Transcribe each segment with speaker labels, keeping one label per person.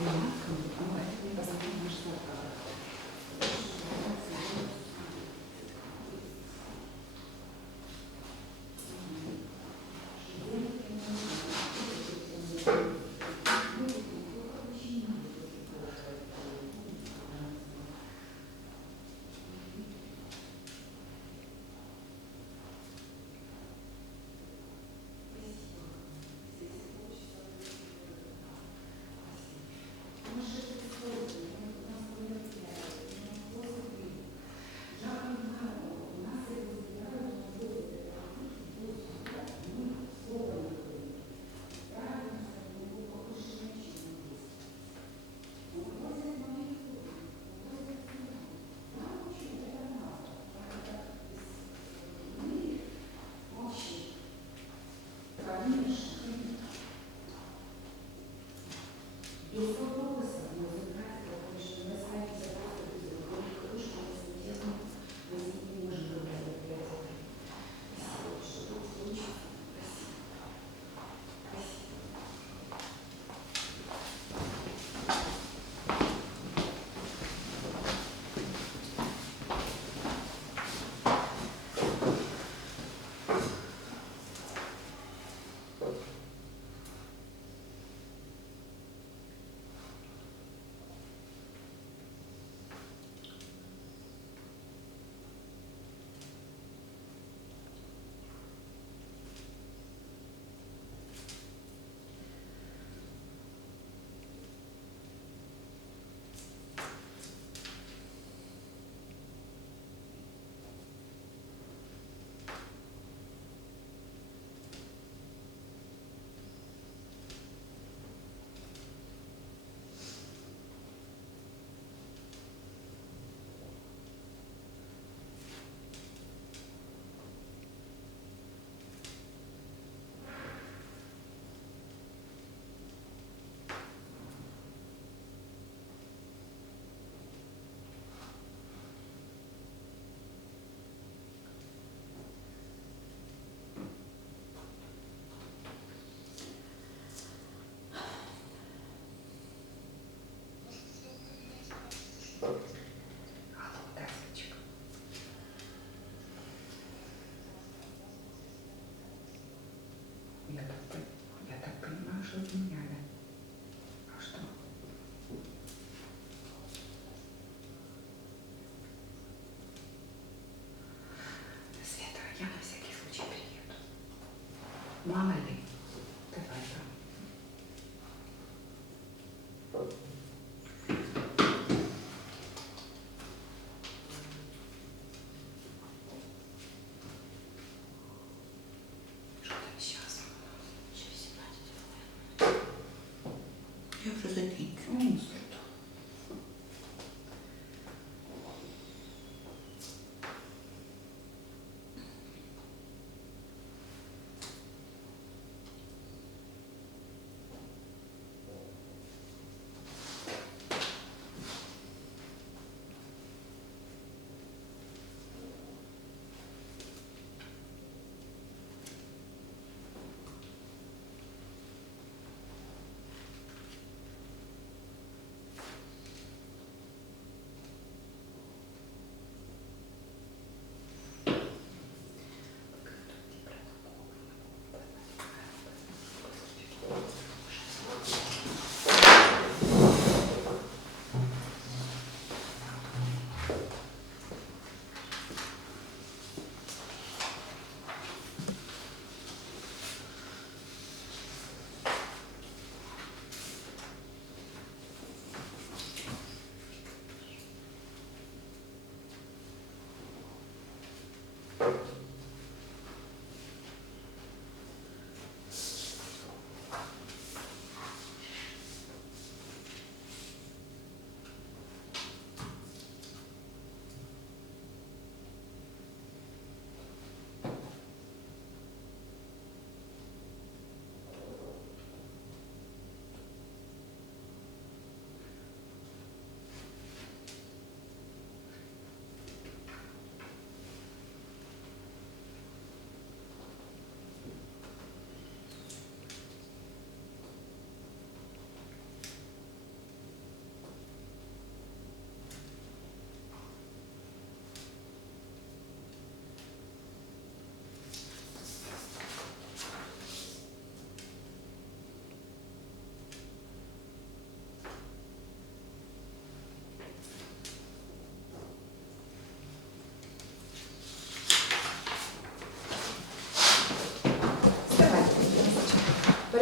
Speaker 1: Я
Speaker 2: Thank you. 妈
Speaker 1: 妈的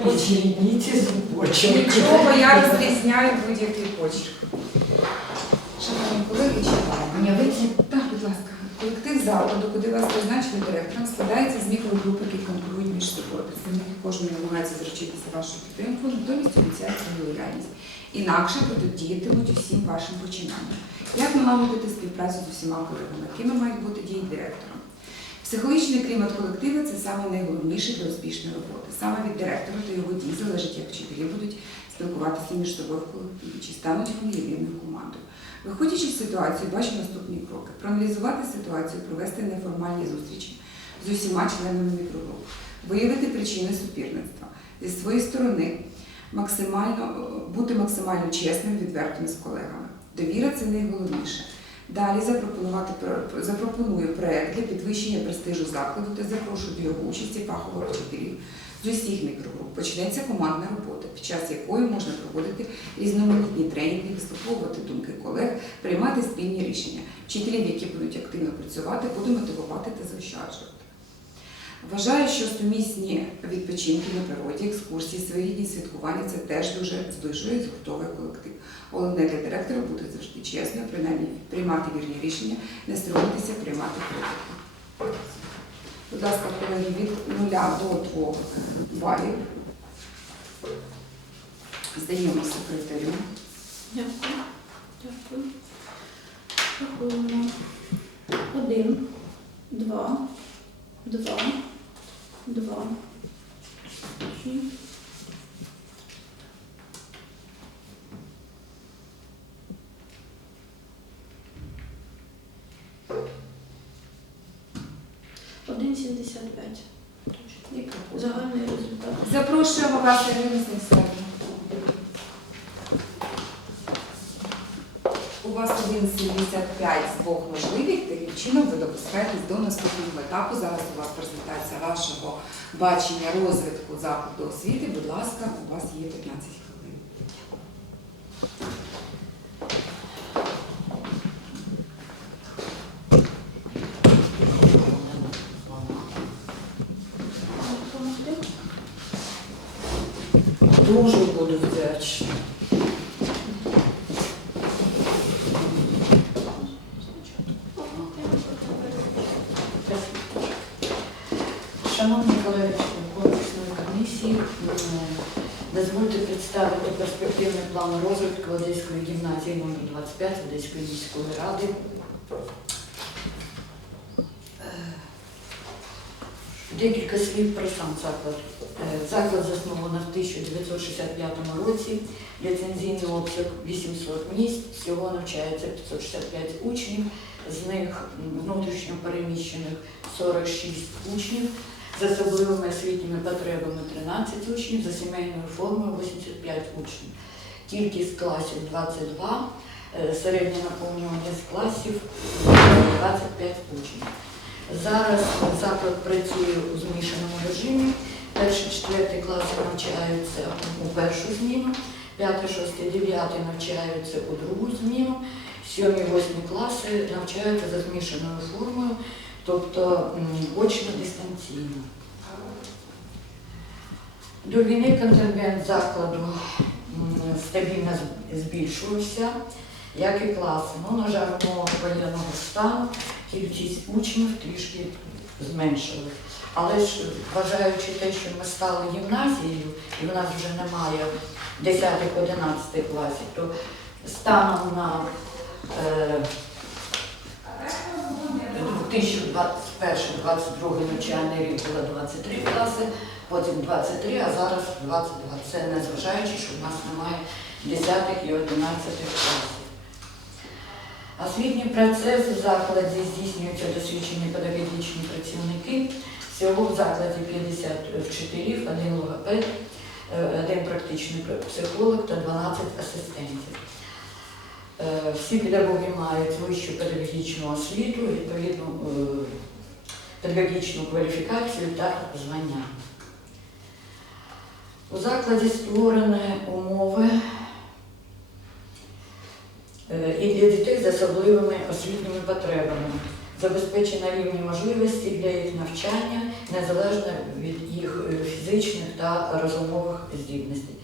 Speaker 3: Извините, зубочек.
Speaker 1: Нічого, я розрізняю будь-який почерк. Шановні колеги, читаємо. Так, будь ласка. Колектив закладу, куди вас призначили директором, складається з мікрогруп, які конкурують між собою. Представники кожної намагаються заручитися вашою підтримкою, натомість обіцяють свою лояльність. Інакше протидіятимуть усім вашим починанням. Як налагодити співпрацю з усіма колегами, якими мають бути дії директора? Психологічний клімат колективу це саме найголовніше для успішної роботи. Саме від директора та його дій залежить, як вчителі будуть спілкуватися між собою в колективі, чи стануть вони єдиною командою. Виходячи з ситуації, бачу наступні кроки: проаналізувати ситуацію, провести неформальні зустрічі з усіма членами мікрогруп, виявити причини суперництва зі своєї сторони, максимально бути максимально чесним, відвертим з колегами. Довіра це найголовніше. Далі запропонувати запропоную проект для підвищення престижу закладу та запрошую до його участі фахових вчителів з усіх мікрогруп. Почнеться командна робота, під час якої можна проводити різноманітні тренінги, вислуховувати думки колег, приймати спільні рішення. Вчителів, які будуть активно працювати, буду мотивувати та заощаджувати. Вважаю, що сумісні відпочинки на природі, екскурсії, своєрідні святкування це теж дуже зближує і згуртовує колектив. Головне для директора бути завжди чесною, принаймні приймати вірні рішення, не соромитися, приймати критику. Будь ласка, колеги, від нуля до двох балів. Здаємо секретарю.
Speaker 4: Дякую. Дякую. Рахуємо. Один, два, два, два. шість. Один сімдесят п'ять. Загальний результат.
Speaker 1: Запрошуємо вас, Ірина Станіславівна. У вас 1,75 з двох можливих, таким чином ви допускаєтесь до наступного етапу. Зараз у вас презентація вашого бачення розвитку закладу освіти. Будь ласка, у вас є 15 хвилин.
Speaker 3: Дуже буду вдячна. Шановні колеги конкурсної комісії, дозвольте представити перспективний план розвитку Одеської гімназії номер 25 Одеської міської ради. Е, Декілька слів про сам заклад. Заклад засновано в 1965 році. Ліцензійний обсяг 800 місць. Всього навчається 565 учнів, з них внутрішньо переміщених 46 учнів, з особливими освітніми потребами 13 учнів, за сімейною формою 85 учнів. Кількість класів 22, е, середнє наповнюваність класів 25 учнів. Зараз заклад працює у змішаному режимі. Перші, четверті класи навчаються у першу зміну, п'яте, шосте, дев'яте навчаються у другу зміну, сьомі, восьмі класи навчаються за змішаною формою, тобто очно дистанційно. До війни контингент закладу стабільно збільшувався, як і класи. Ну, на жаль, умови воєнного стану кількість учнів трішки зменшили. Але ж вважаючи те, що ми стали гімназією, і в нас вже немає 10-11 класів, то станом на е, 2021-2022 навчальний рік було 23 класи, потім 23, а зараз 22. Це незважаючи, що в нас немає 10 і 11 класів. Освітній процес в закладі здійснюються досвідчені педагогічні працівники. Всього в закладі 50 вчителів, один логопед, е, один практичний психолог та 12 асистентів. Е, Всі педагоги мають вищу педагогічну освіту, відповідну е, педагогічну кваліфікацію та звання. У закладі створені умови і для дітей з особливими освітніми потребами. Забезпечено рівні можливості для їх навчання незалежно від їх е, фізичних та розумових здібностей.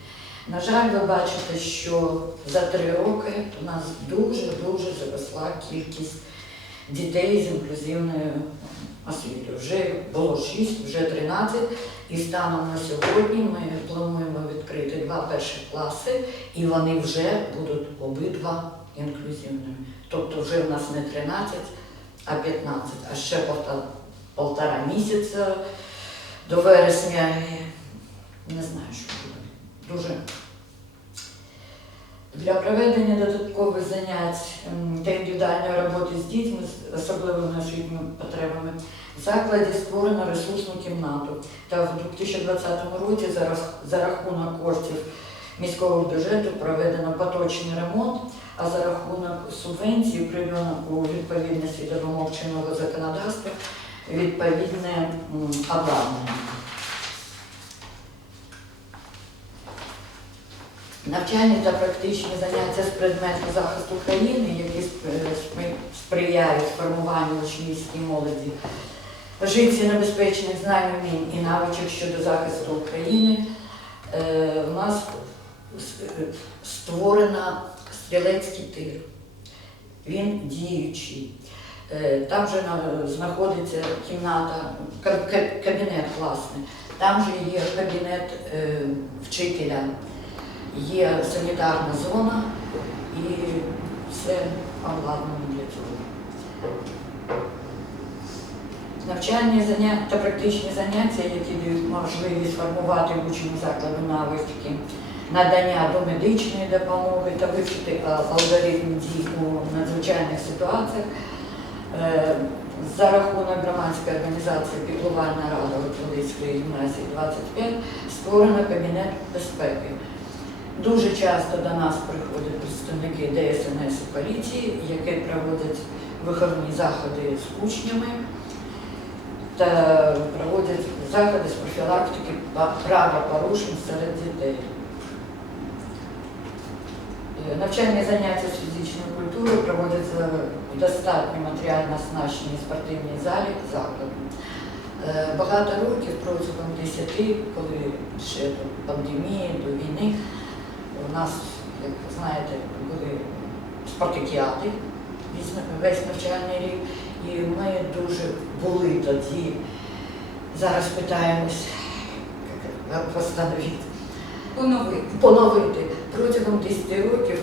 Speaker 3: На жаль, ви бачите, що за три роки у нас дуже-дуже зросла кількість дітей з інклюзивною освітою. Вже було 6, вже 13, і станом на сьогодні ми плануємо відкрити два перші класи, і вони вже будуть обидва інклюзивними. Тобто вже в нас не 13, а 15, а ще полтора місяця до вересня. Не знаю, що буде. Дуже для проведення додаткових занять та індивідуальної роботи з дітьми з особливими освітніми потребами в закладі створено ресурсну кімнату. Та в 2020 році за рахунок коштів міського бюджету проведено поточний ремонт, а за рахунок субвенції прийняно у відповідності до вимог чинного законодавства відповідне обладнання. Навчальні та практичні заняття з предмету захисту України, які сприяють формуванню учнівській молоді, вжитці небезпечних знань, умінь і навичок щодо захисту України. Е, У нас е, створена стрілецький тир. Він діючий. Е, Там же знаходиться кімната, ка- ка- кабінет, власне. Там же є кабінет е, вчителя є санітарна зона і все обладнано для цього. Навчальні заняття та практичні заняття, які дають можливість формувати в учнів закладу навички, надання домедичної допомоги та вивчити алгоритм дій у надзвичайних ситуаціях. Е, За рахунок громадської організації Піклувальна рада Володської гімназії 25 створено кабінет безпеки. Дуже часто до нас приходять представники ДСНС і поліції, які проводять виховні заходи з учнями та проводять заходи з профілактики правопорушень серед дітей. Навчальні заняття з фізичної культури проводяться в достатньо матеріально оснащеній спортивній залі закладу. Е, Багато років протягом 10, коли ще до пандемії, до війни, у нас, як ви знаєте, були спартакіади весь- весь навчальний рік, і ми дуже були тоді. Зараз питаємось як восстановити
Speaker 1: Поновити.
Speaker 3: поновити протягом 10 років